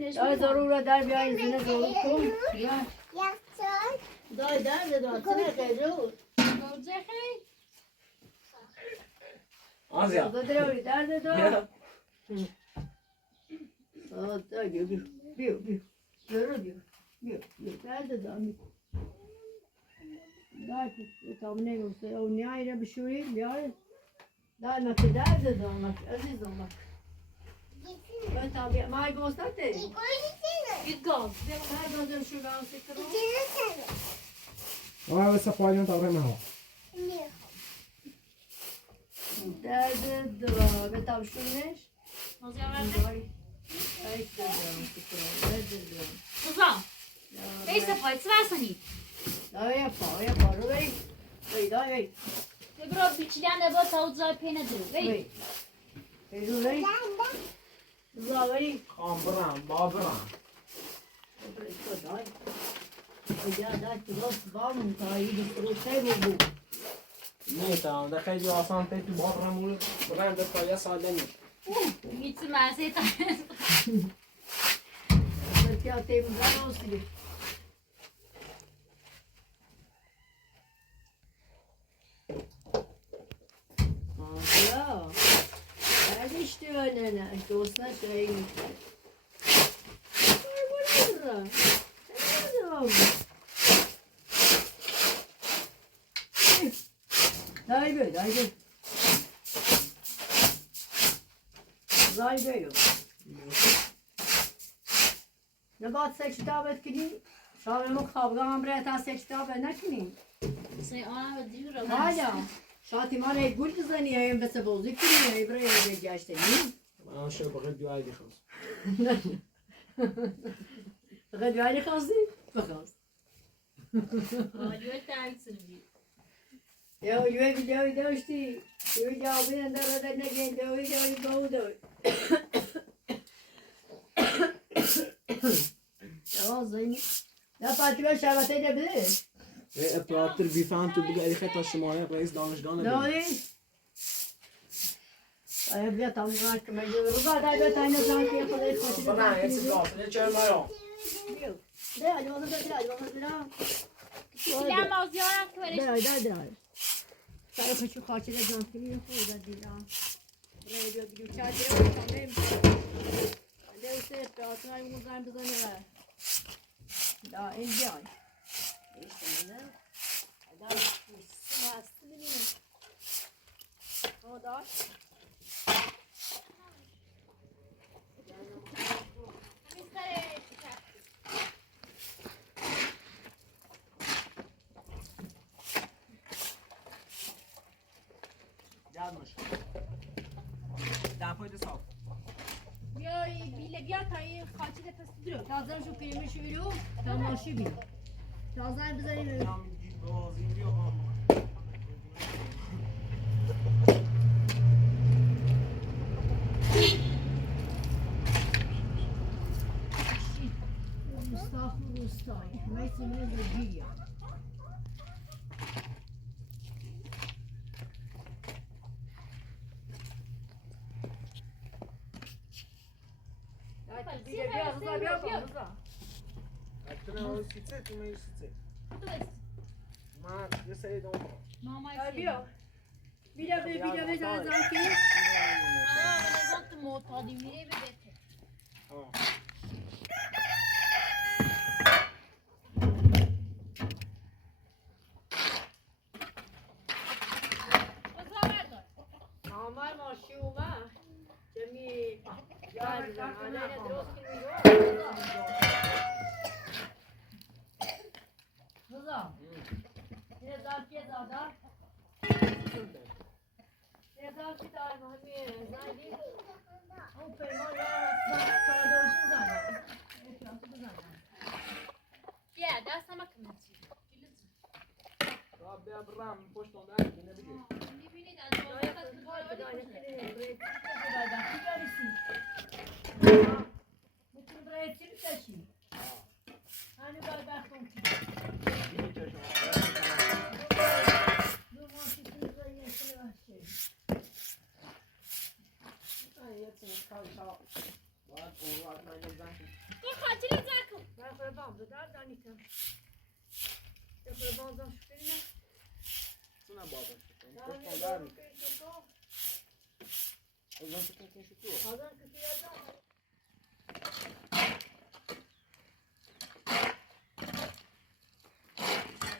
دای ضرورت در بیایی زنه ضرور کن دای درد داد سنه خیلی آزیا دروی درد داد دای بیو ضرور بیو درد داد دای تا نگوسته او نیایی رو بشوری بیاری دای ما که درد داد عزیزم Ben tabii may gostate. Git gaz. Her dönem şu ben sektoru. ما بس پایان تا برم ها Derdi dua. Ben tabii şu ne? Nazya verdi. Ay dedim sektoru. Derdi dua. Kızım. Neyse payısı versene. Daha yapar. Hey daha hey. Biraz biçilen de bu tavuğu peyne durur. Hey. Hey. Zaveri. خامبرم بابرم Ya da kilos bam tayı prote bu. نمیتونم ده خیلی آسان پی تو بابرم برم به پایه ساده نیست Gitsin ben seni tanıyorum. Belki atayım ben olsun. Ya. Hadi işte önüne. Dostuna söyleyeyim. Burada. Dai be. Dai be yok. Ne بعد سه کتابت کنی شامل خوابگاه هم برای تا سه کتاب نکنی Sen ona diyor حالا شاتی ما نه گول بزنی یا بس بازی کنی یا برای گشته نی من شو بقید بیایی دیخواست فقط بیایی خواستی؟ بخواست Alıyor tersini. یا یه ویدیوی داشتی یه جوابی نداره نگه دوی گودوی زینی نه پاتیما شبته نبده اپراتور بیفهم تو بگه خط تا شماره رئیس دانشگاه داری آیا بیا تام راک میگه روزا دای تا اینا جان که خودت خوشی بنا یه چیز داست نه چه مایو ده اجازه بده اجازه بده Bilen mazyarak böyle. ده سر خوشی خاطر جان که می خود دیدم رادیو دیگه چادر رو کامل ده واسه اطلاعات میگم بزنه دا این جان ایشونه دا هست ببینیم او دا Bia ta این خاطی ده پس درو. تازه شو کریمش بیرو تماشی بیرو تازه بزنیم روستایی همه سیمه زگیه بیا بزن که وقت معتادی میره بده. Yeah, that's not my community. برم پشت اون در میبینید از میتونی برای چی بکشی؟ هنو باید بختم کی؟ دو ماشی کنی برای یکی بخشی یه چیز کاری باید اون رو حتما نزن کن. تو خاطر زکن. من خربان بدار دانیتا. یه خربان زن شکری نه. چونم بابا شکن. نه کن نه در نه میکنه. نه ازم شکن کن شکو. آدم کسی یادم.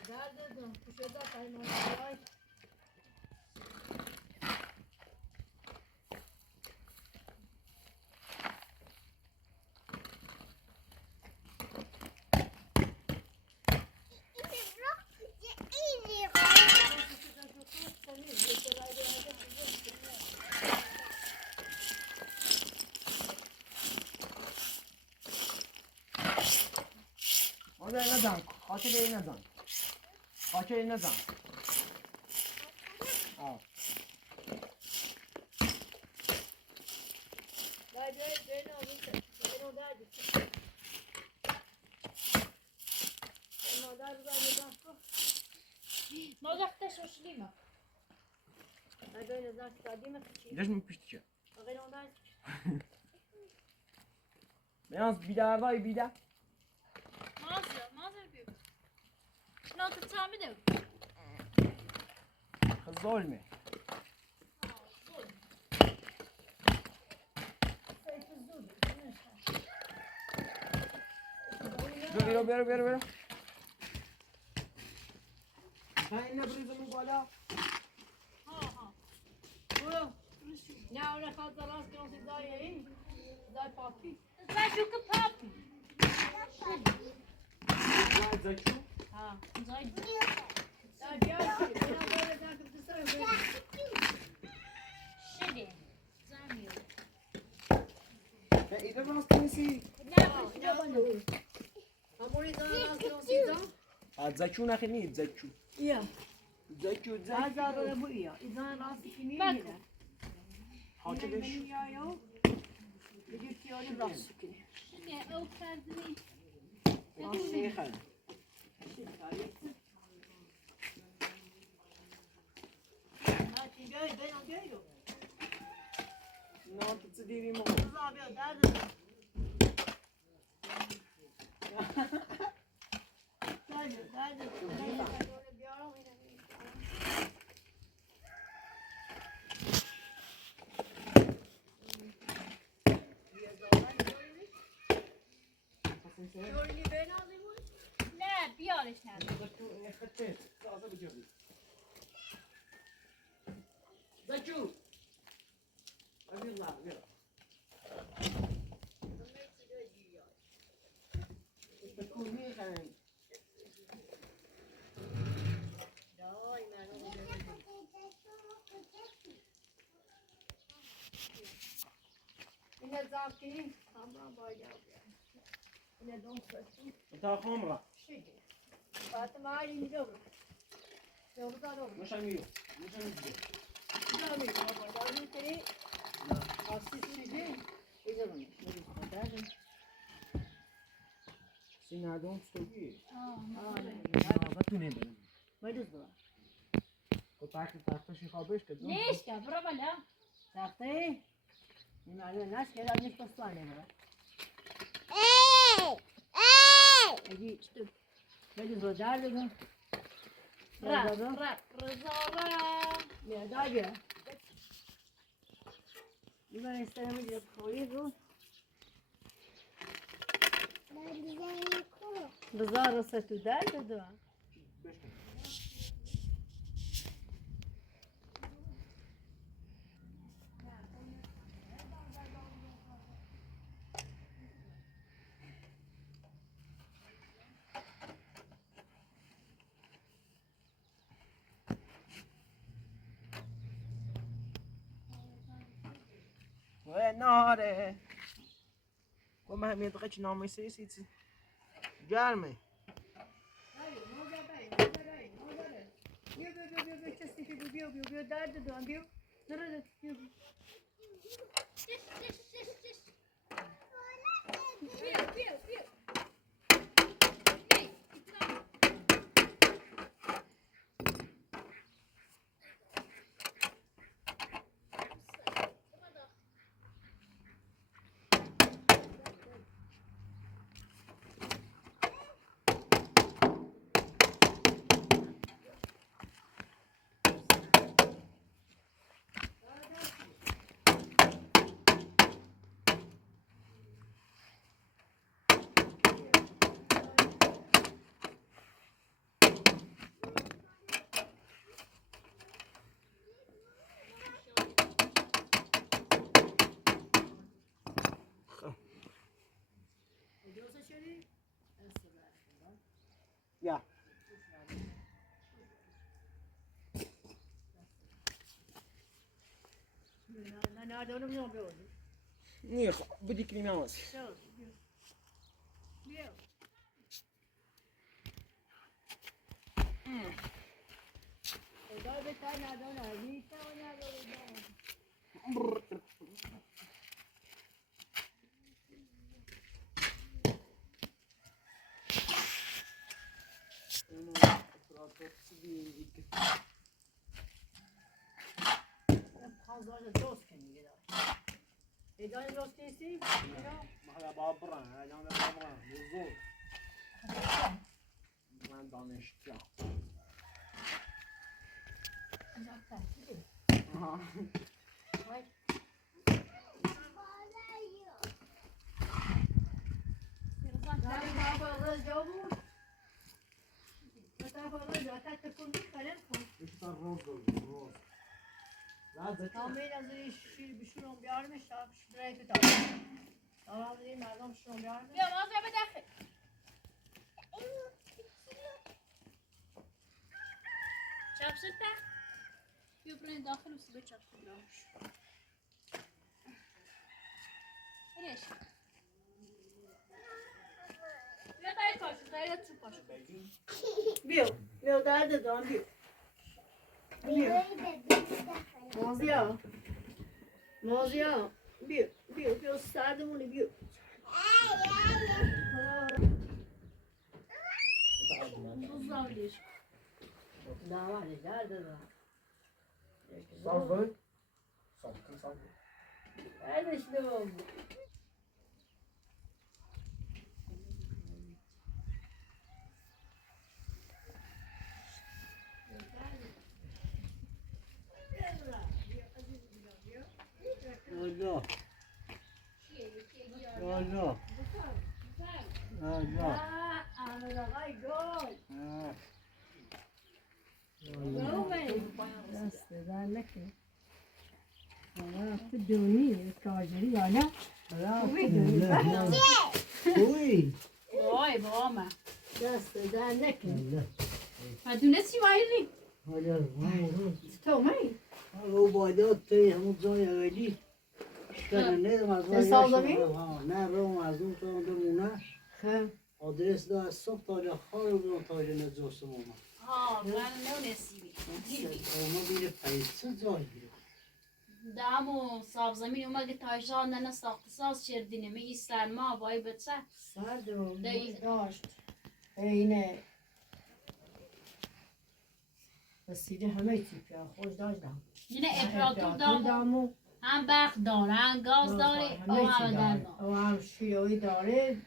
درد دادم. کشیده تای ماشای. آن در نزن. خاطر این نزن. خاطر این نزن. آه. Dai, dai, no, non dai. No, dai, dai. نازخته شوشلیمه. Dai, dai, dai, قديمة تشي. اینجاش میپیشتی چه؟ غير non dai. بیانس بیدار دای بیدار. مازر بیو. شنو تتعمده؟ ظلمه. برو. این نبریزمون بالا. ها. برو. نه اون خاطر راست که اون دای این. دای پاکی. زجو که پاپی. زکو. ها. زای. دای بیای. اینا باید دای که بسر شده. زمیو. به ایده راست نیستی. نه نه. همونی دای راست که اون سیزا. از زکو نخی نید زکو. یا. زکو. هزار رو بویا. اینا راست که نیمیده. خاطرش. میایو. بگیر کیانی راست کنی. شده او کردنی. راست میخواد. نه تو چه دیری ما. نه بیارش نه. زکو. اینه زاکی همراه باید اینه دون سرسی تا خمره. شیگه باید مالی میدو برو دارو مشان میو. دارو میدو دارو میتری آسی شیگه ایده رو میدو خودم سینادون ستوگی. آه تو نمیدونم. میدو برو تختشی خوابش که لیش که برو بالا. سخته این معلومه نش که دارنش پستوانه برو اگه چطور میدو برو در بگم رزاره. بیا بیا من استرام میگیره خوری رو بزار رو ستو در دو و ناره. و من همین دقیقه چی نامی سیسی گرمه. بیا درد دو بیا درد بیا بیا. Nerede onu biliyorum bir oldu. Niye? Budi kriminalist. Söz. Bir. Oda beter nerede o nerede? Bir işte o nerede o nerede? Fazla dost kendine gider. Ecani dost değilsin. Mahalla babran, heyecan ve babran. Buzul. Ben danışacağım. Uzaktan. Hay. Nerede daha fazla cevabı? Daha fazla zaten tıkılmış kalem koy. İşte roz oldu, roz. Tam ben az önce bir şurum bir armış ya. Şuraya tutalım. Tamam değil mi? Adam şurum bir armış. بیا باز رو بدخل چپ شد ده بیا برین داخل و سبه چپ شد راش برش بیا دایی پاشو دایی تو پاشو Bill, Bill derdi don Bill. Bill. Mozia. Mozia. Bill, Bill sardım onu Bill. بزرگ دیش Ne var ne derdi don. Salve. Salve. Nerede işte bu? Allah. Allah. Allah. Ay gol. Ha. Deste dernek mi? Tarafı dönüyor. Kajeri yani. Uy. وای بابا Deste dernek mi? Allah. مدونستی وایلی Hala var. Tutamay. O bayda te همون جای اولی. نه مزرعه سالمی؟ نه رو مزرعه تو اونمونه. He. آدرس دا از صبح تا خال رو تا نجوم ما. ها من نونستی ما بیره پیسه جای بیره. دامو صاف زمین اومد تایجان نه ساخت ساز چردینه می ایسلان ما وای بچه Sardı o. Değil. Daşt. Yine. Baside همه تیپ ya. Hoş daştم. یعنی امپراتور دامو دامو. هم برق داره هم گاز داره او همه در O هم شیروی داره.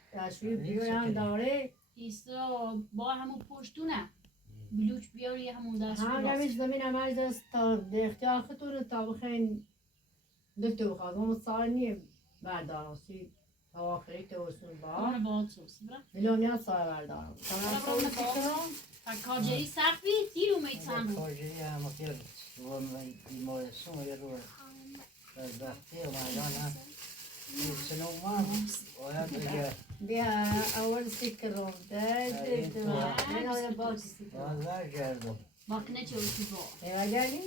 شیروی بیرون هم داره. ایستا با همون پشتونه بلوچ بیاری همون دست هم نمیش زمین هم از دست تا اختیار خطور تا بخین دکتر بخواد. اون سال نیم بردارم. تا آخری تورسون با. آره با سوس برا میلیونیا سال بردارم. برا تا کارجری سخت بید دیر اومید تنو کارجری هم خیلی رو بیمارستان یه رو از وقتی اومدن هم سنو ما باید بگه بیا اول سیکرم ده من اول باز سیکرم بازار کردم ماکنه چه اوکی با ایوه گردی؟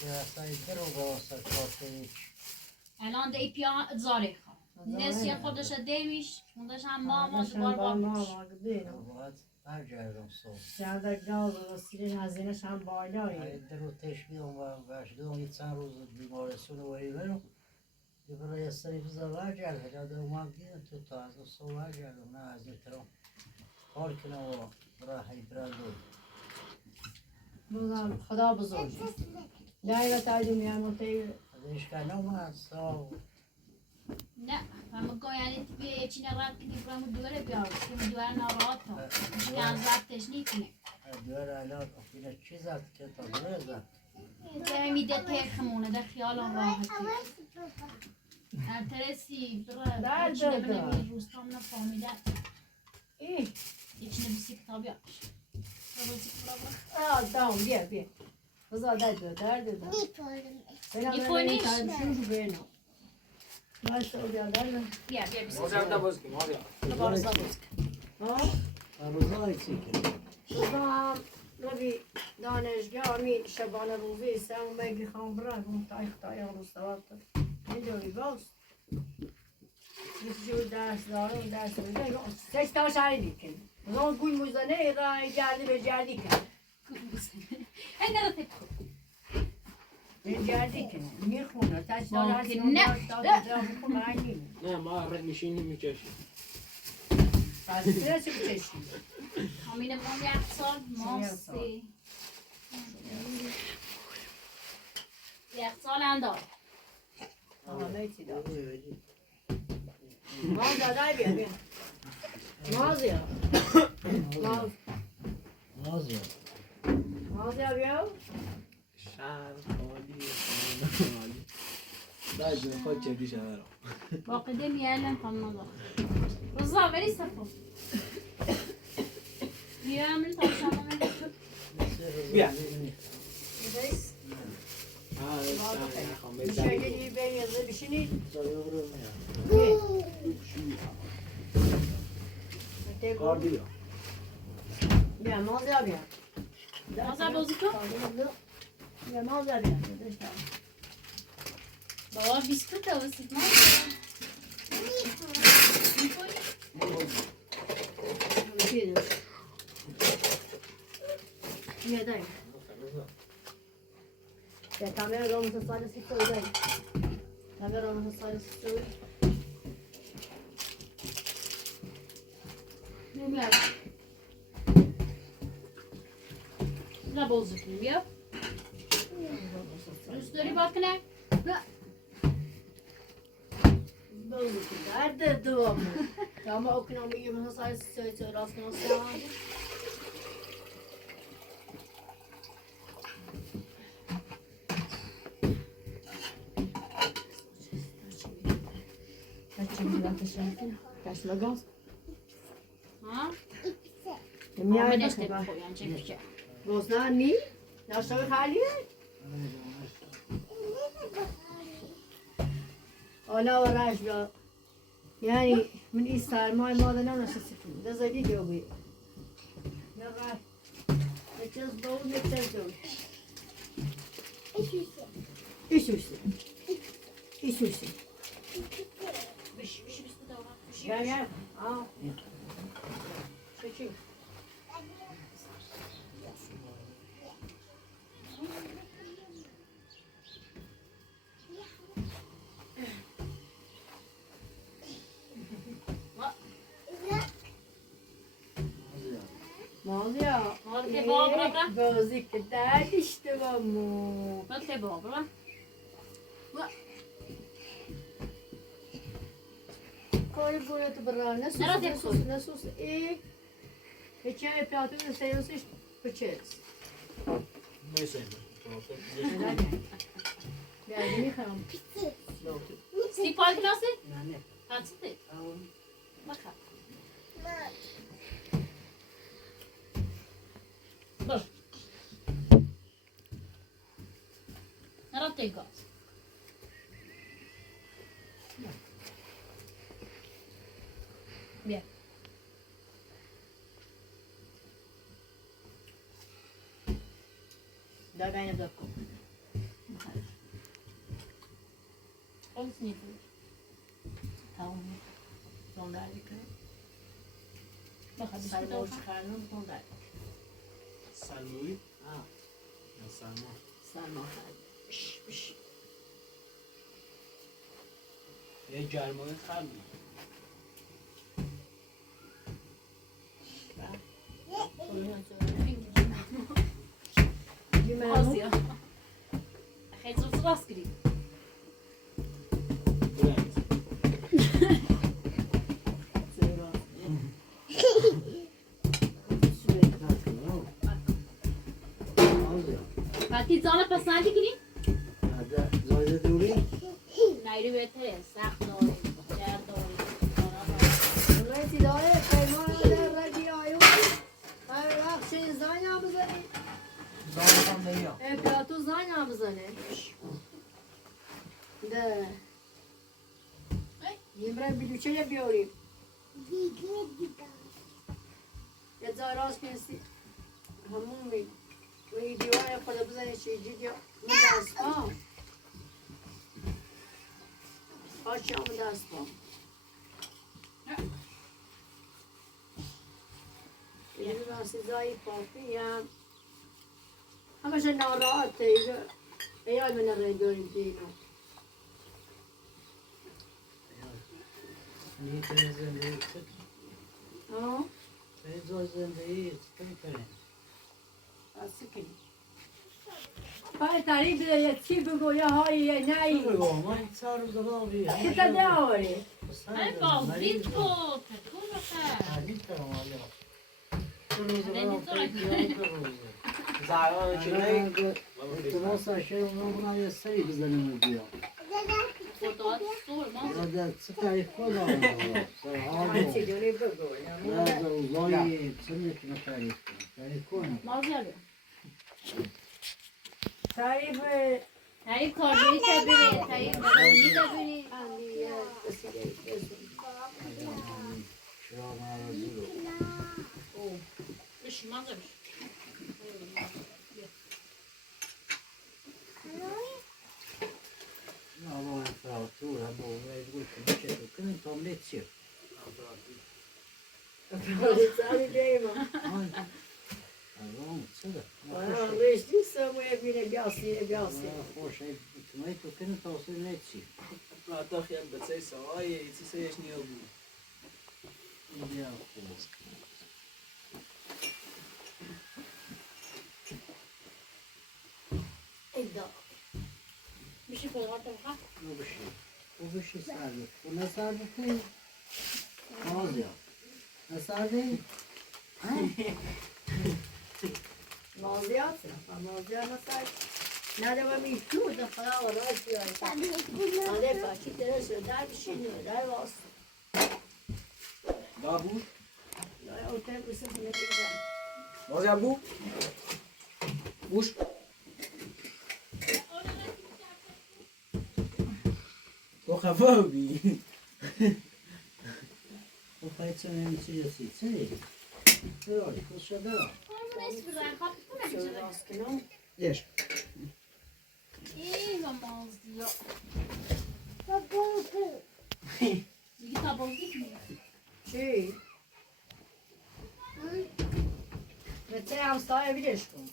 که اصلا درو گواسته کارتریک الان دی پیا زاره خواه نسی خودش دیمیش موندش هم ماما دوبار با ماما بینم باید برگردم صبح جردک گاز و سیرین هزینش هم بالایی درو تشبیه و بشدم یه چند روز بیمارستان و ایوه یه برای سری بزر برگرد هجاده اومد دیدم تو تا از صبح برگردم نه از نترم کار کنم و برای هیبرندو بزن خدا بزرگی دایی و تایدو میان منطقی ازش کنم اومد سا نه همه گاه یعنی بیه چی نرد کنی برامو دوره بیار که دوره ناراحت ها یعنی وقتش نیکنه دوار الان اینه چی زد که تا دوره زد ده میده تخمونه ده خیالم راحتی انترسی برای چی نبینه روستام نفهمیده ای یکی نبیسی کتابی آش دام بیا بزا درد می‌کنیش؟ شوش بینم باشه او بیا درد بیا بیسی Mozart da bozki, Mozart. دوباره زبوز ها روزای چی که بزا نبی دانشگاه می شبانه روزی سم بگی خام برای اون تای روز دوات میدونی باز جو درس دارم درس میدونم سه تا شهری کنی اون گوی موزنه رای جردی به جردی کنی این نداره تکو به جردی کنی میخونه تاش داره ممکن هست نه. داره بخونه رای نه ما میشینیم میکشیم. پس چرا چه بچشی همین ما یک سال ماستی یک سال اندار نیتی داره ماز دادای بیا بیا ماز یا ماز نازیه ماز یا بیا شهر خالی خالی. بعد خود چه شهر. باقی میالن خانم نداره روزا ولی سفر بیا من تا شما بیا. بیس آره بشینی بیازه بشینی کار بیا. بیا ماز یا بیا مازا بازی کن بیا ماز یا بیا بابا بیسکوت واسه ما بیا دایی Ya también vamos a estar así todo ahí. También vamos a estar así todo. نمیاد نه بازی کنیم بیا دوست داری با کنه؟ نه بازو که درد دوامه تمام اوکنم میگم مثلا سای تو راست نمی‌شم. Kaç lagos? ها؟ Miałem آمدش chyba. بخویم چه کشه Goznani? Nasza wychali? Ona وراش بیا یعنی من این سرمای ماده نمیشه کنم ده زدی که بی نه غیر نچز دو نچز دو ایشوشی ایشوشی بش بیسکوت آورم گل گل آه چی مازیا مال تبا برا بازی که دردشته با مو مال تبا برا کاری باید برای نسوس ای هیچی پیاتون سیروسش بچهز میسیم. بیایی میخوام سی پال کلاسی؟ نه هستی؟ بخواه باش نرم تیگاز بیا در بین دکو اون سنیفور تمام تنداری کنم بخواه بیسکوت سرمایش آورم خرنم تنداری سلموی؟ آه نه سلمو. سرما خرنم بش یه جرمای خرمی. آسیا خیلی زود راست گیری برند. فتی زانه پسندی گیری؟ زایده دوری نیرو بهتره سخت داری درد داری رایتی داره پیمان در رگی آیو رخشی زنی هم بزنی زانم نیا. پیاتو زنی هم بزنه ده یمرای بیلوچه یا بیاریم یه زای راست کنستی همون ویدیوهای خدا بزنید چیزی من دست پام پاشم دست پام یه راستی زایی پاپیم همش ناراحته ایال من ریدویم دینو نیه که زندگی کت ها پیدا زندگی کن کنیم اصلا کنی پای تعریف بده یه چی بگو یا هایی نایی بگو ما این سر روز باقی که تا داری من باقید بود تکون بخیر حدید کنم آیا روز زهران چیه؟ احتمال سرشه اونم یه سری بزنیم بیا خدا سور ما در چه تعریف کنم من چی داری بگو نه اوضاعی چه میتونه تعریف کنم تعریف کنم مازیاره تعریف تعریف کاربری تبری تعریف کاربری تبری اندیه بسیده شراب نارزی رو بش مازه بش نه ما امپراتور هم با اونایی بود که میشه تو کنیم تا ملیتیه سالی دیما الان چه ده رشتی سموی بینه بیاسی خوشه اتمایی تو کنیم تا اصلا ملیتیه حتی خیال بچه سوایی چی سیش نیو بود بیا خوب ایدا میشه خدا تو ها او بشی سر بکن او نسر بکن نازیا نسر بکن مازیات مازیات نسای نده و میشو ده خدا و راست بیایی نده پاچی ترس در بشینه در واس بابو یا اوتر بسه کنه دیگه بازی ابو بوش تو خفه بی او خواهی چه نمیشه یسی چه برای خوش شده شو راست کنم یش ای مازیا میگه تا بازی چی؟ بچه همسایه بیدش کن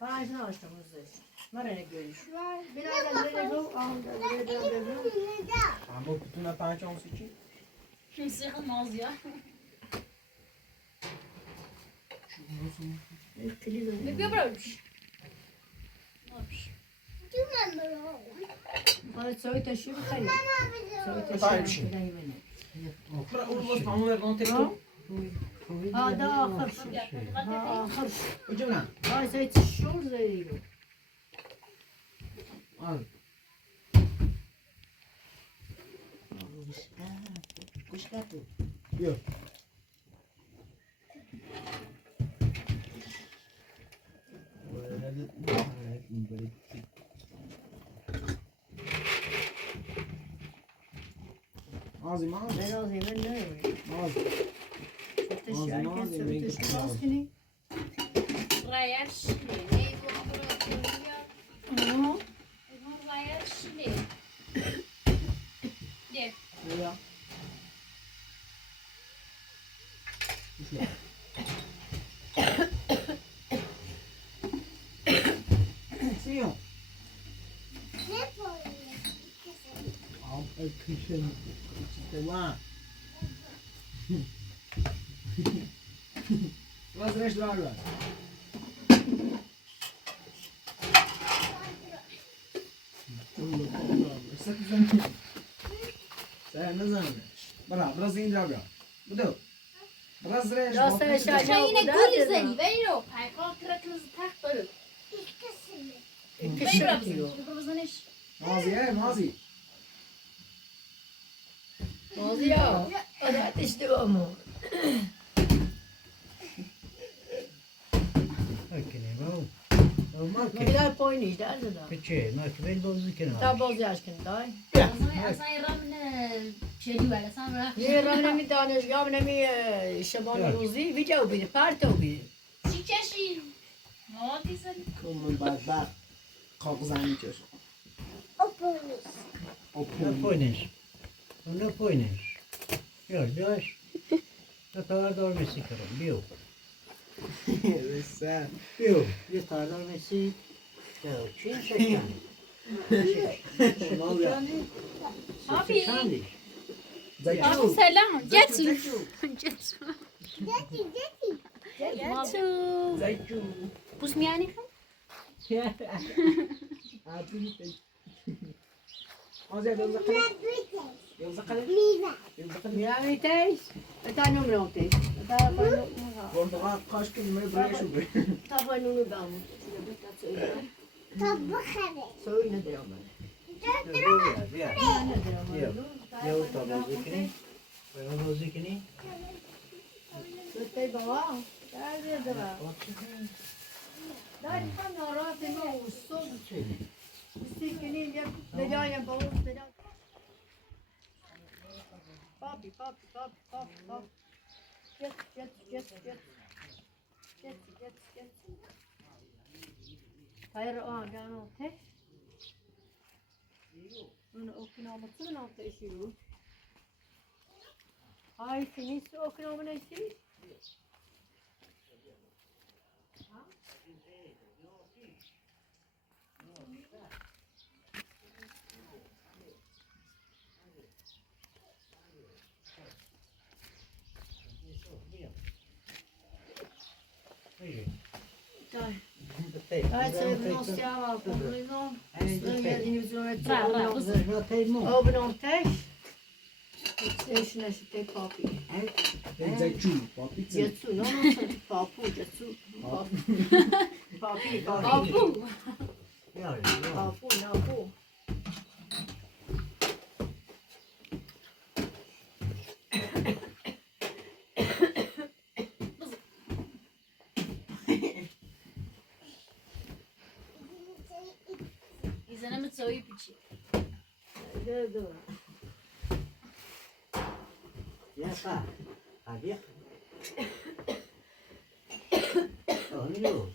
پنج ناشتم ازش مرا نگویش بینا داره رو آن داره رو اما بتونه پنج آنسی چی؟ موسیقی مازیا بیا برو بش حالا سوی تشی بخری سوی بخری تشی چی؟ بخری منه برا اون باز پامون ارگان تکو هذا آخر شيء آخر شيء بجونا هاي زي الشور زي بیا مازی مازی لازم منه مازی تشي عارف تشي راسكني رایش نه برو رایش نه ده بیا سیو الكشن تمام راس ليش دراجة سهل نزن برا براز این دراجة بدو براز ليش راستش چاینه گولی زنی برو پیکا کرکز تخت برو برو بزنش مازي مازي ماضية أنا تشتغل مو هكذا ما که میدار پایینیش در دادم که چه؟ ما که بین بازی تا کنم. بازیش کن دای اصلا این رام چری ولی اصلا رفت یه راه نمی دانشگاه نمی شبان روزی ویدیو بیده پرتو بیده چی کشی؟ مادی سری کمون بدبخت کاغزنی کشم نه پایینش. نه پایینش. بیاش. تو تاردار میسی کنم. بیو. رسن بیو. یه تاردار میسی. بیو. چین شکن. Papi. چندی؟ Papi selam. Getsu. زجو. Getsu. Getsu. زجو Pus miani خو؟ آزاد يوم زقلة يوم زقلة يوم زقلة میامی تیش تا نمونم تیش تا پایینو برتقال قاش كل ما يبغى يشوفه تا پایینو دامو سوی ندارم بیا. بیا تا بازی کنی. باید بازی کنی. سوی بابا در بیادم در کم ناراحت ما اصول اصول کنیم یه بجایم با اون بجایم پاپی پاپی پاپی پاپی پاپی get Hayır o an ben o tek bunu okunaması mı nokta işiyor? Hayır senin su okunamına işiyor. Hajde se vnos java komunizam. Obenom tek. Station is tek papi. زجو بابي Jetsu, no no sen papu jetsu. Papi papi. Apu. Gel. Papu napu. İzene mi tsoyi piçi? Gördüm. Yapma. Hadi. Oynuyor.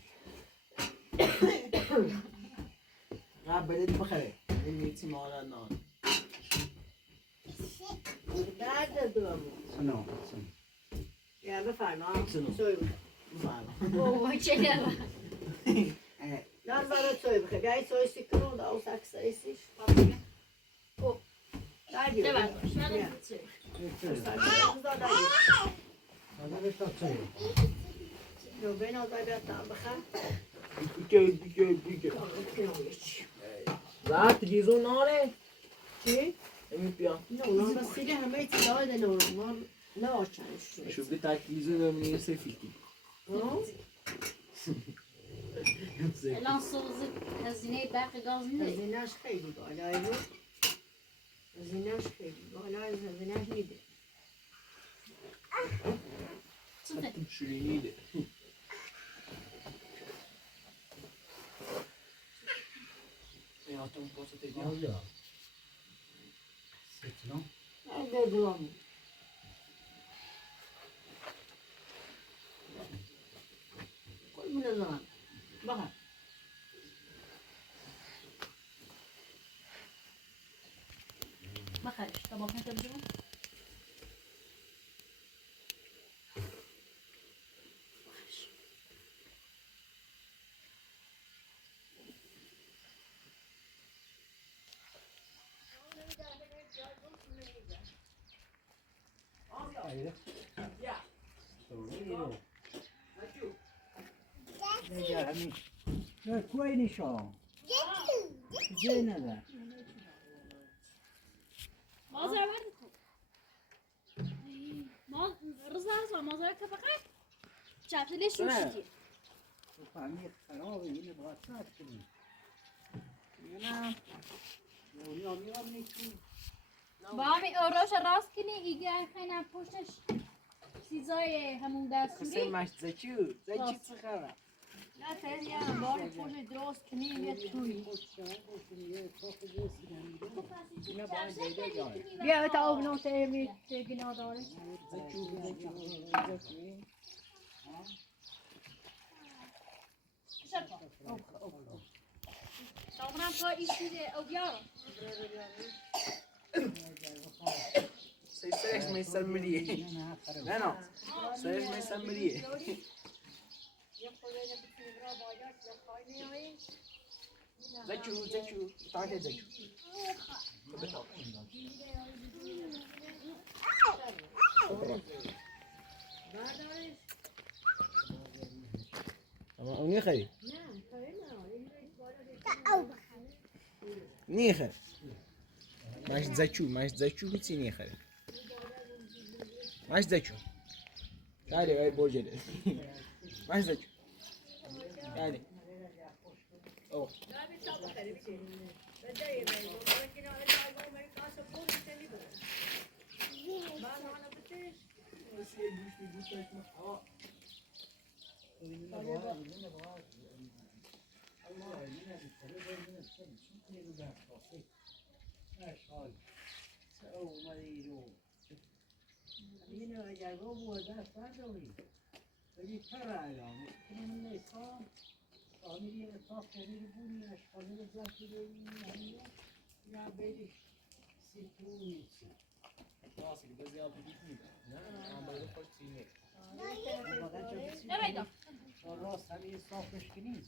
قاعد بلد بخير الميتي مالا نان Nerede duramı? Sana. Sana. Ya befrما. Sunu. Söyle. مفعل Oo çeler. Lan bana söyle bakayım. Ya söyle sıkıntı da o saksı esiş. Papi. O. Nerede? Ne var? Şöyle tsoyi. Hadi bir tatlı. Yo ben o da bir tane bakayım. بيجي زعلت جيزو ناري Ki? امي بيان Ne olur? Ben seni hemen daha da ne olur? Ne açar şu? شوف بتاعت جيزو من سيفيكي Elan soğuzu hazineyi belki gazını. Hazineş خیلی بالایی بود. Hazineş خیلی بالایی hazineş میده. Çıtı. حتى شيريني ده يا توم بوسه تيجي Oluyor. Sıçma. Nerede duramı? Koy bunu zaman. Bakın. Bakar işte tabak ne tabii canım. Soruyor. Ne gelmiş? Ne koymuş o? Güzel ne de? Mazhar vardı mı? Rıza mazhar kapakat. Çarptı şu Evet. şiki. Bu pamir خرابه اینو باید ساعت کنیم. نه یا میتونی. با همین اوراش راست کنی ایگه خیلی پشتش چیزای همون قصه دستوری مش زکی چه خبر نه تایی هم باری خوش درست کنیم یه توی بیا تا آبنو تایی تگینا داره Sabrán pa işini avya. Seis meses ملیه نه نه سرش میسن ملیه زچو تاکه زچو اما اونی خری نیخه ماش زچو هیچی نیخه ماش زچو تعالي هاي بوجده ماش زچو تعالي اوه اینو اگر رو بوده فردوی ولی پرایان کنم نیستم آمیری اتاق کردی بودی اشکالی رو زدی روی یا بری سیتونی راسك بس يا بدي نه انا بقول خوش سینه نمیدم راست همین صافش کنی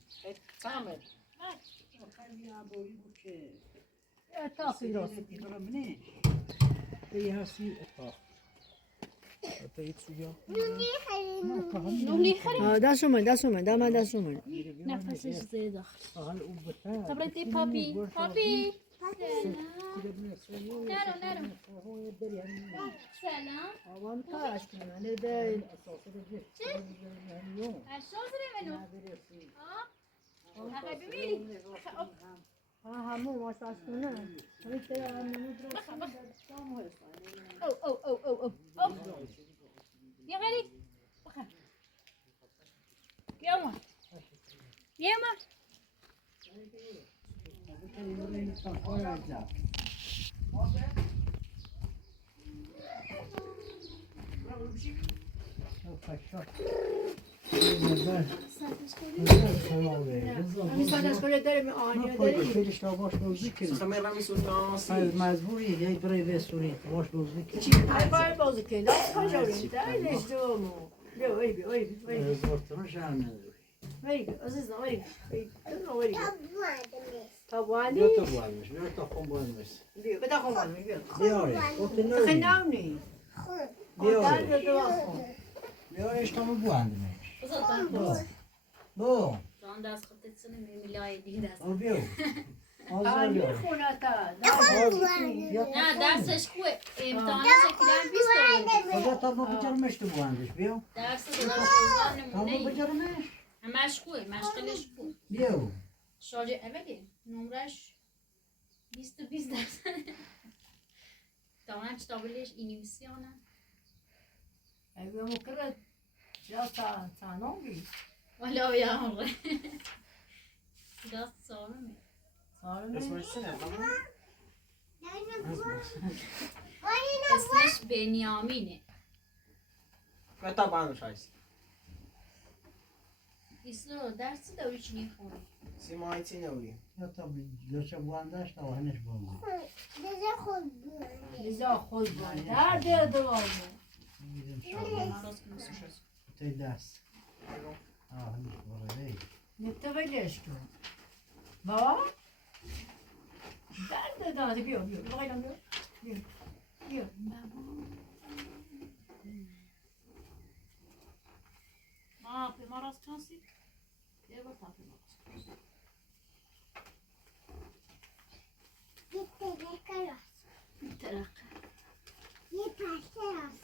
تعمل خیلی عبایی بود که اتاقی راست منه ای هستی اتاق تایید سویا نونی خری دست اومد دست اومد نفسش زیر داخل حال او بتا تبرتی پاپی نرو سلام آوان تاش کنن ده اشو زیر منو ها ببینی همون واسه کنن هیچ همون درست او بیا غریب بخم بیا ما همین بعد از کل داریم آنیا داریم خمیر رمی سلطان مجبوری یه برای بسوری باش بازی چی های بار بازی کنی دست کجایی داریم دومو بیا وی زورتون شرم نداری وی عزیزم وی تا بواندی بیا تو بوالمش بیا تا خون بوالمش بیا بدا خون بیا بیاری گفتی خیلی نوی نونی بیاری دو خون بیاری اشتامو بواندمش بزرگ بو جان دست خودت سنه میلای دیگه دست او بیو آنی آزار خونه تا نه دستش خوبه امتحانش اکیدن 20 تا خدا تا ما بجرمش تو بواندش بیو درس داداش تا ما نمونه بجرمش همش خوبه مشغلش خوب بیو شارژ اولی نمرش 20 درصد تمام کتابش انگلیسیانه اگه مکرد یا تا نونگی ولا یا عمره دست سالمه اسمش سنه اسمش بنیامینه طبعا مش عايز ایسو درسی داری چی میخونی؟ سیمایی نوری یا تا گوشه بواندش تا هنش بوندی لذا خود در ده دوامو میدیم شما راست کنم توی دست هنش بورده نبته بگیش کن بابا درد داده بیا بقیدم بیا ما راست کنسی؟ یه بار تاپی ما راست کنسی ترقه یه تونه؟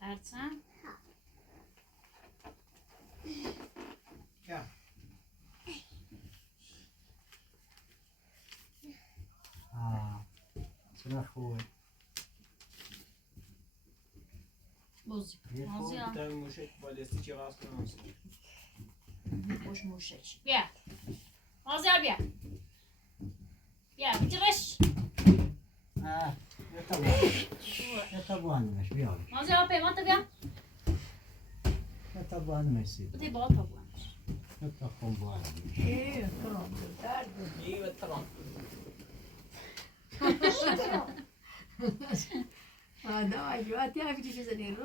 پرچم؟ چرا خوبه مازی مازی هم تا موشه بالستی چه راست کنم خوش موشه چی بیا مازی ها بیا بیا بچرش یه تا باندمش بیار مازی ها پیمان تا بیا یه تا باندمش سید بودی با تا بوانش یه تا خون باندمش iyi ve tamam. Давай, а ты обидишь за нее?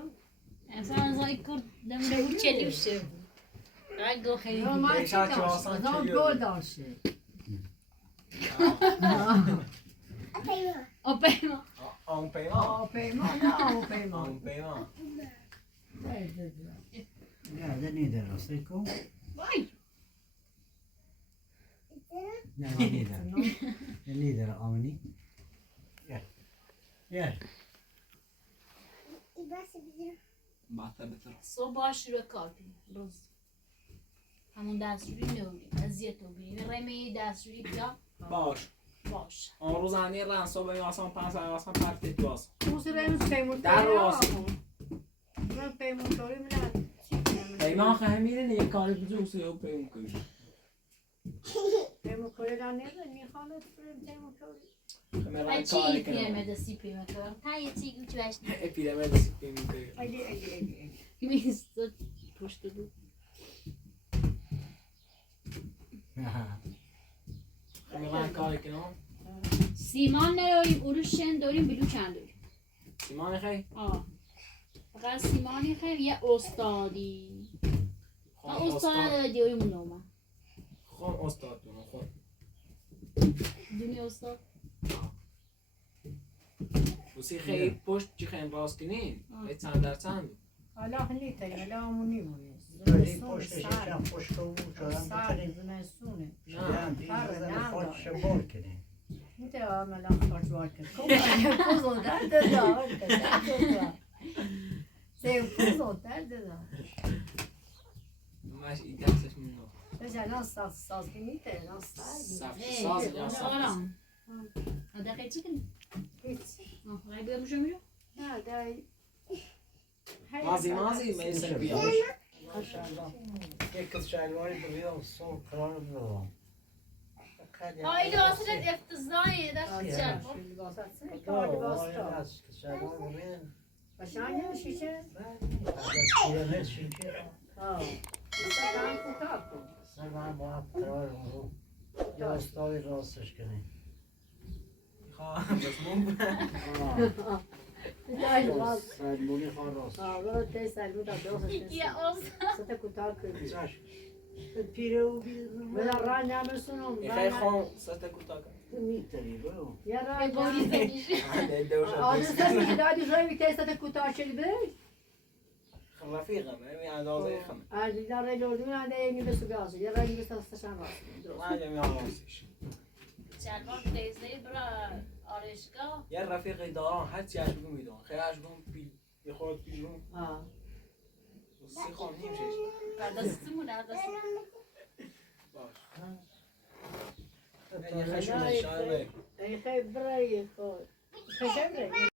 Sen zayıf kur demire vur çeliyor şey. Ay go hayır. Normal Yaşar çıkar. Çağlasan Zaman çeliyor. gol dansı. O peyma. Un peyman. O peyman, ne o peyman? Un peyman. Nerede nedir o Seyko? Vay. Ne var nedir? Ne nedir amini? Gel. Gel. Bahta beter. صبح شروع کافی روز همون دستوری نوری اذیت رو بینی رمی دستوری بیا Baş. باش On روزانه ران صبح یاسان پنج سال یاسان پرتت باز. Bu sıra henüz peyman در yok. راست. Ben peyman sorayım ne? Peyman خواهی میره یه کاری بجوسه یا پیمان کنی. Peyman koyulan ne? Niye peyman koyuyor? من چی پیرمرد سی پیمه کنم تا یه چی گوچ بشنی Epidemide siktiğimi koyuyor. Hadi. میست پشت دو Hemen kari کنم. سیمان نداریم اروشن داریم بلو چند داریم سیمان خیلی. آه فقط سیمانی خیلی یه استادی ما استاد دیاریم نومه خون استاد دونم خون. دونی استاد بسی خیلی پشت چی خیلی باز کنین. خیلی چند در چند. Allah ne tayi, Allah onu ne vuruyor? Böyle poşta şişen poşta bu çören Sare, biterin. zunasune. Şişen bir poşta bol kedi. Ne te ama lan kaç var ki? Kuzo derde da, derde da. Sen kuzo derde da. Maş iddiasız mı yok. Mesela saz kimi te, nasıl? Saz ya saz. آرام دقیقه چی کنی؟ Hiç. غیبی بیارمشون میرو؟ Ne day. Mazi mesela bir yaş. Maşallah. Bir kız şalvarı duruyor, sol kırar duruyor. آیلو اصلا افتضاحیه دست چرم Kız şalvarı duruyor. Başına ne şişe? Kilometre çünkü. Ha. Sen kutak. Sen bana bana kırar duruyor. Ya stavi rastış kene. Ha, bas mum. Dai was. Sen bunu kar rast. Ha, böyle te salvo da dosa. یا آسا Sate kutak. Güzel. Pirev Böyle ran namersunum. خیلی خون سته کوتاه کن. mitri bu. Ya ran. بوری زنیش نه دوش Adı sen bir daha düzey bir test sate kutak şeli be. رفیقم یعنی اندازه خم. Adı da rel oldu yani yeni bir su gazı. Ya ran bir stasyon var. من میاموزش. شلوار دیزه برا آرشگاه یه رفیقی دارم هر چی اشکو میدون. خیلی اشکو پی یه خورد پیرون. Ha. سی خون نیمشش. دستمون دست باش. یه خشم شاید. Ey hey bre. Kaçam bre.